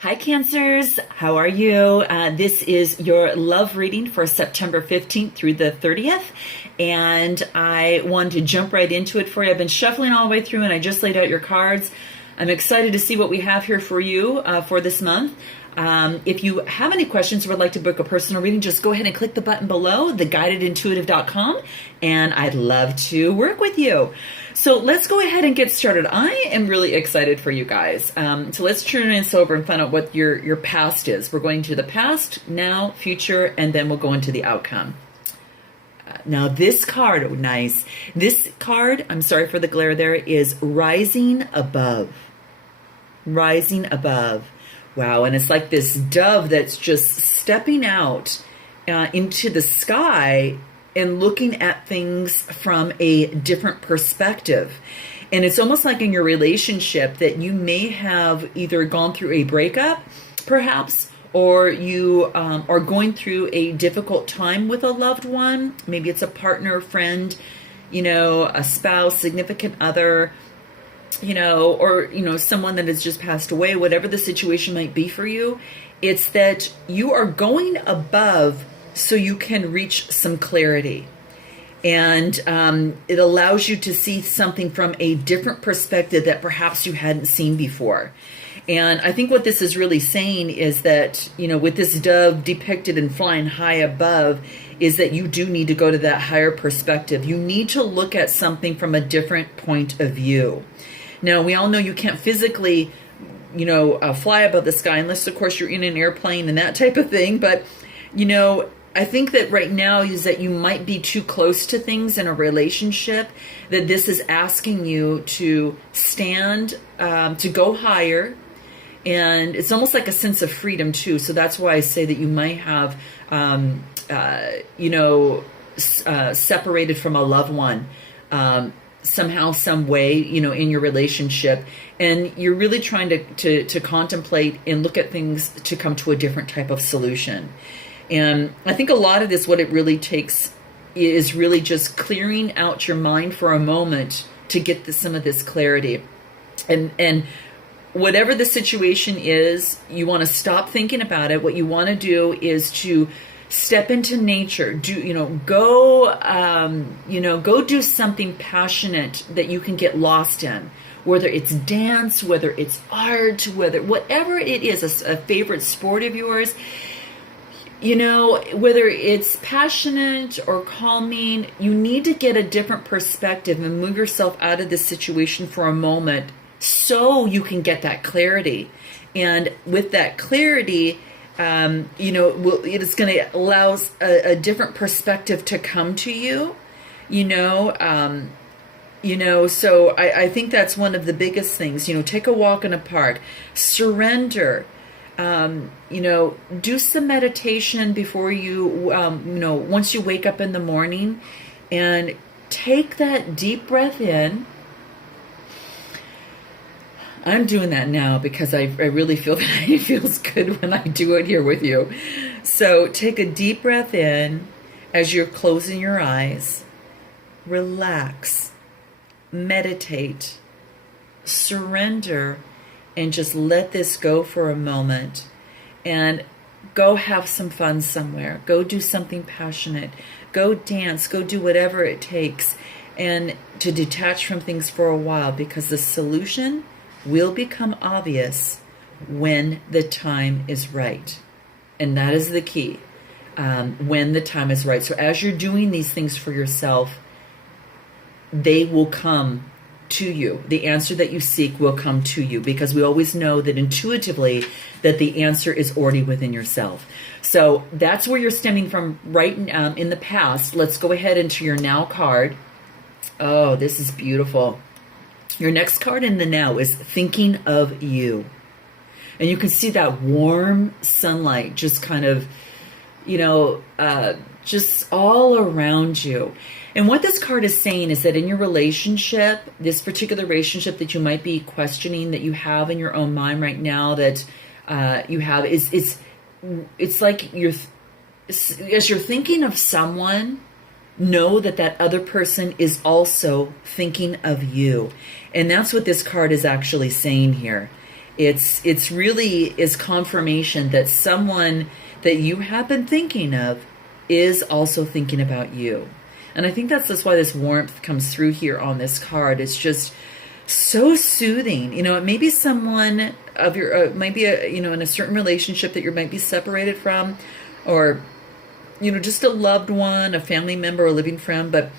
Hi, Cancers. How are you? This is your love reading for September 15th through the 30th. And I wanted to jump right into it for you. I've been shuffling all the way through and I just laid out your cards. I'm excited to see what we have here for you for this month. If you have any questions or would like to book a personal reading, just go ahead and click the button below, theguidedintuitive.com, and I'd love to work with you. So let's go ahead and get started. I am really excited for you guys. So let's turn this over and find out what your past is. We're going to the past, now, future, and then we'll go into the outcome. Now this card, oh nice. This card, I'm sorry for the glare there, is Rising Above. Rising Above. Wow, and it's like this dove that's just stepping out into the sky and looking at things from a different perspective. And it's almost like in your relationship that you may have either gone through a breakup, perhaps, or you are going through a difficult time with a loved one. Maybe it's a partner, friend, a spouse, significant other, or, someone that has just passed away, whatever the situation might be for you. It's that you are going above so you can reach some clarity. And it allows you to see something from a different perspective that perhaps you hadn't seen before. And I think what this is really saying is that, with this dove depicted and flying high above, is that you do need to go to that higher perspective. You need to look at something from a different point of view. Now, we all know you can't physically, fly above the sky unless, of course, you're in an airplane and that type of thing. But, I think that right now is that you might be too close to things in a relationship, that this is asking you to stand, to go higher. And it's almost like a sense of freedom, too. So that's why I say that you might have, separated from a loved one somehow, some way, in your relationship. And you're really trying to contemplate and look at things to come to a different type of solution. And I think a lot of this, what it really takes is really just clearing out your mind for a moment to get some of this clarity. And whatever the situation is, you want to stop thinking about it. What you want to do is to step into nature. Go do something passionate that you can get lost in. Whether it's dance, whether it's art, whatever it is, a favorite sport of yours. Whether it's passionate or calming, you need to get a different perspective and move yourself out of this situation for a moment so you can get that clarity. And with that clarity, it is going to allow a different perspective to come to you, so I think that's one of the biggest things. Take a walk in a park, surrender. Do some meditation before you, once you wake up in the morning, and take that deep breath in. I'm doing that now because I really feel that it feels good when I do it here with you. So take a deep breath in as you're closing your eyes. Relax, meditate, surrender, and just let this go for a moment, and go have some fun somewhere. Go do something passionate. Go dance. Go do whatever it takes, and to detach from things for a while, because the solution will become obvious when the time is right. And that is the key, when the time is right. So as you're doing these things for yourself, they will come to you. The answer that you seek will come to you, because we always know that intuitively that the answer is already within yourself. So that's where you're stemming from right in the past. Let's go ahead into your now card. Oh, this is beautiful. Your next card in the now is Thinking of You. And you can see that warm sunlight just kind of, just all around you. And what this card is saying is that in your relationship, this particular relationship that you might be questioning, that you have in your own mind right now, that you have, it's like as you're thinking of someone, know that that other person is also thinking of you. And that's what this card is actually saying here. It's really is confirmation that someone that you have been thinking of is also thinking about you. And I think that's why this warmth comes through here on this card. It's just so soothing. It may be someone of your, might be in a certain relationship that you might be separated from, or, just a loved one, a family member, a living friend. But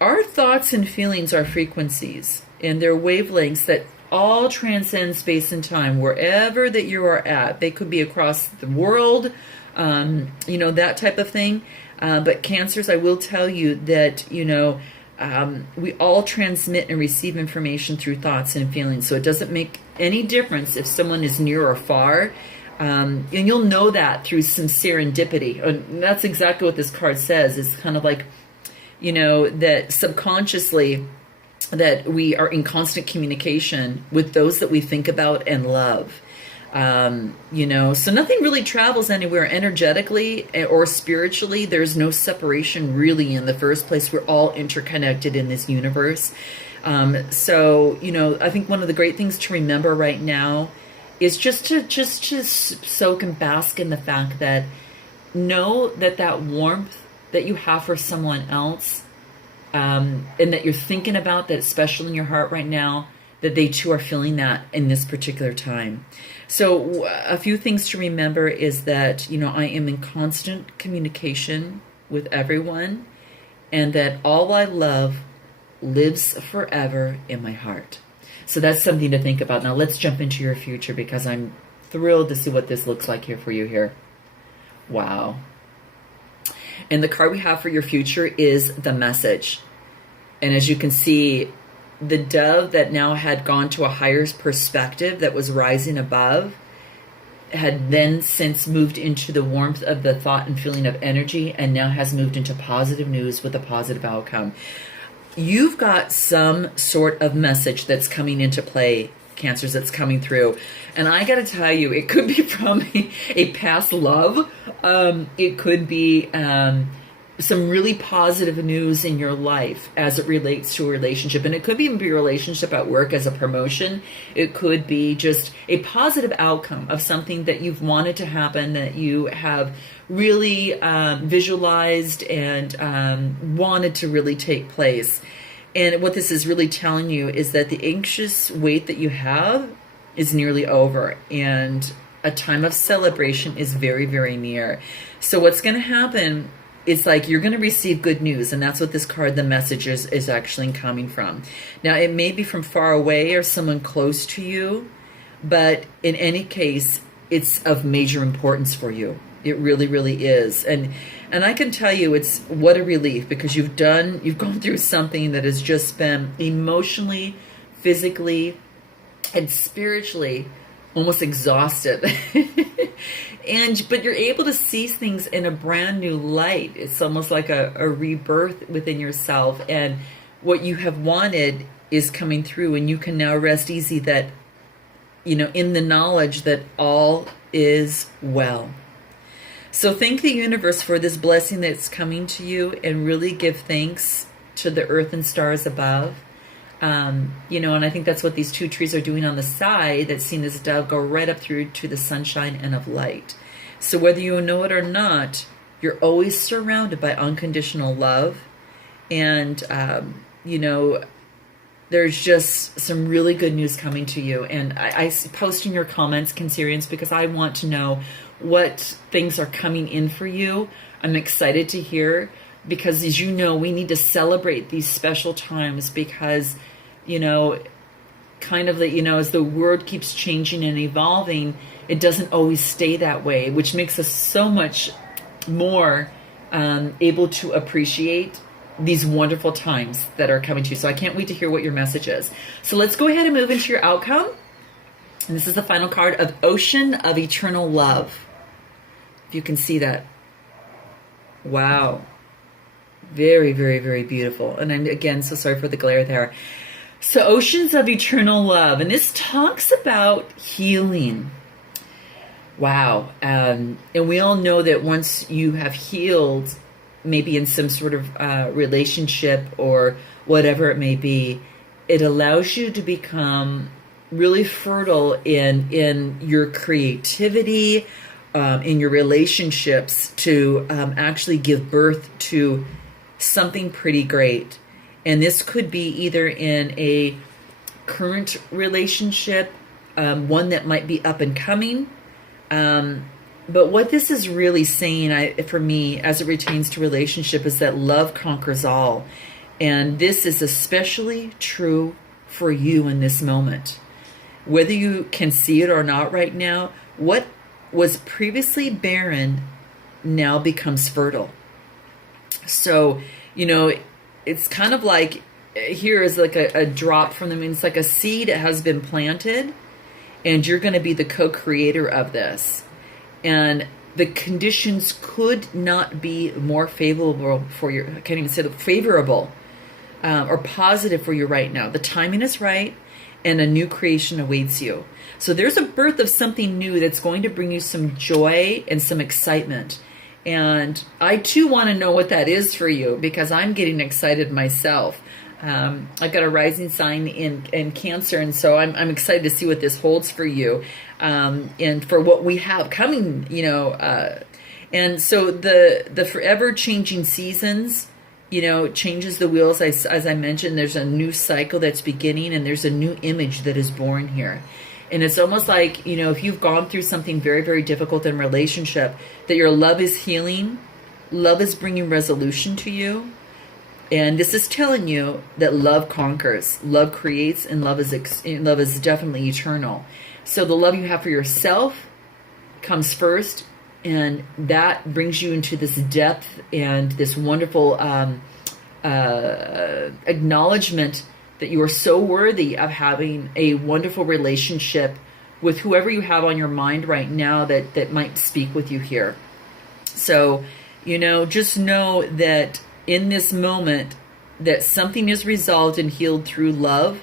our thoughts and feelings are frequencies, and they're wavelengths that all transcend space and time, wherever that you are at. They could be across the world, that type of thing. But Cancers, I will tell you that, we all transmit and receive information through thoughts and feelings. So it doesn't make any difference if someone is near or far. And you'll know that through some serendipity. And that's exactly what this card says. It's kind of like, that subconsciously that we are in constant communication with those that we think about and love. So nothing really travels anywhere energetically or spiritually. There's no separation really in the first place. We're all interconnected in this universe. I think one of the great things to remember right now is just to soak and bask in the fact that know that warmth that you have for someone else, and that you're thinking about, that special in your heart right now, that they too are feeling that in this particular time. So a few things to remember is that, I am in constant communication with everyone, and that all I love lives forever in my heart. So that's something to think about. Now let's jump into your future, because I'm thrilled to see what this looks like here for you here. Wow. And the card we have for your future is the Message. And as you can see, the dove that now had gone to a higher perspective that was rising above had then since moved into the warmth of the thought and feeling of energy, and now has moved into positive news with a positive outcome. You've got some sort of message that's coming into play, Cancers, that's coming through. And I got to tell you, it could be from a past love. It could be some really positive news in your life as it relates to a relationship. And it could even be a relationship at work as a promotion. It could be just a positive outcome of something that you've wanted to happen, that you have really visualized and wanted to really take place. And what this is really telling you is that the anxious wait that you have is nearly over, and a time of celebration is very, very near. So what's going to happen, it's like you're going to receive good news, and that's what this card, the Message, is actually coming from. Now, it may be from far away or someone close to you, but in any case, it's of major importance for you. It really, really is. And I can tell you, it's what a relief, because you've gone through something that has just been emotionally, physically, and spiritually almost exhausted. But you're able to see things in a brand new light. It's almost like a rebirth within yourself, and what you have wanted is coming through, and you can now rest easy that, in the knowledge that all is well. So thank the universe for this blessing that's coming to you, and really give thanks to the earth and stars above. And I think that's what these two trees are doing on the side, that's seeing this dove go right up through to the sunshine and of light. So whether you know it or not, you're always surrounded by unconditional love. And, there's just some really good news coming to you. And I post in your comments, Cancerians, because I want to know what things are coming in for you. I'm excited to hear, because as you know, we need to celebrate these special times, because, kind of as the world keeps changing and evolving, it doesn't always stay that way, which makes us so much more able to appreciate these wonderful times that are coming to you. So I can't wait to hear what your message is. So let's go ahead and move into your outcome. And this is the final card of Ocean of Eternal Love. If you can see that. Wow. Very, very, very beautiful. And I'm, again, so sorry for the glare there. So Oceans of Eternal Love. And this talks about healing. Wow. And we all know that once you have healed, maybe in some sort of relationship or whatever it may be, it allows you to become really fertile in your creativity, in your relationships to actually give birth to something pretty great. And this could be either in a current relationship, one that might be up and coming. But what this is really saying, for me, as it pertains to relationship, is that love conquers all. And this is especially true for you in this moment. Whether you can see it or not right now, what was previously barren now becomes fertile. So, it's kind of like, here is like a drop from the moon. It's like a seed that has been planted, and you're going to be the co-creator of this. And the conditions could not be more favorable for you. I can't even say favorable or positive for you right now. The timing is right, and a new creation awaits you. So there's a birth of something new that's going to bring you some joy and some excitement. And I too want to know what that is for you, because I'm getting excited myself. I've got a rising sign in Cancer, and so I'm excited to see what this holds for you, and for what we have coming. And so the forever changing seasons, changes the wheels. As I mentioned, there's a new cycle that's beginning, and there's a new image that is born here. And it's almost like, if you've gone through something very, very difficult in relationship, that your love is healing, love is bringing resolution to you. And this is telling you that love conquers, love creates, and love is definitely eternal. So the love you have for yourself comes first, and that brings you into this depth and this wonderful acknowledgement that you are so worthy of having a wonderful relationship with whoever you have on your mind right now that might speak with you here. So, just know that in this moment that something is resolved and healed through love,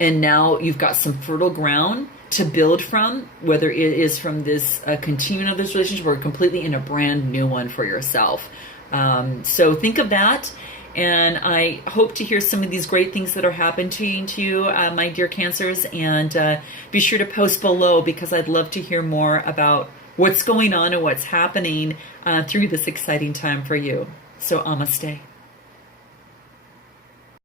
and now you've got some fertile ground to build from, whether it is from this continuing of this relationship or completely in a brand new one for yourself. So think of that. And I hope to hear some of these great things that are happening to you, my dear Cancers. And be sure to post below, because I'd love to hear more about what's going on and what's happening through this exciting time for you. So Amaste.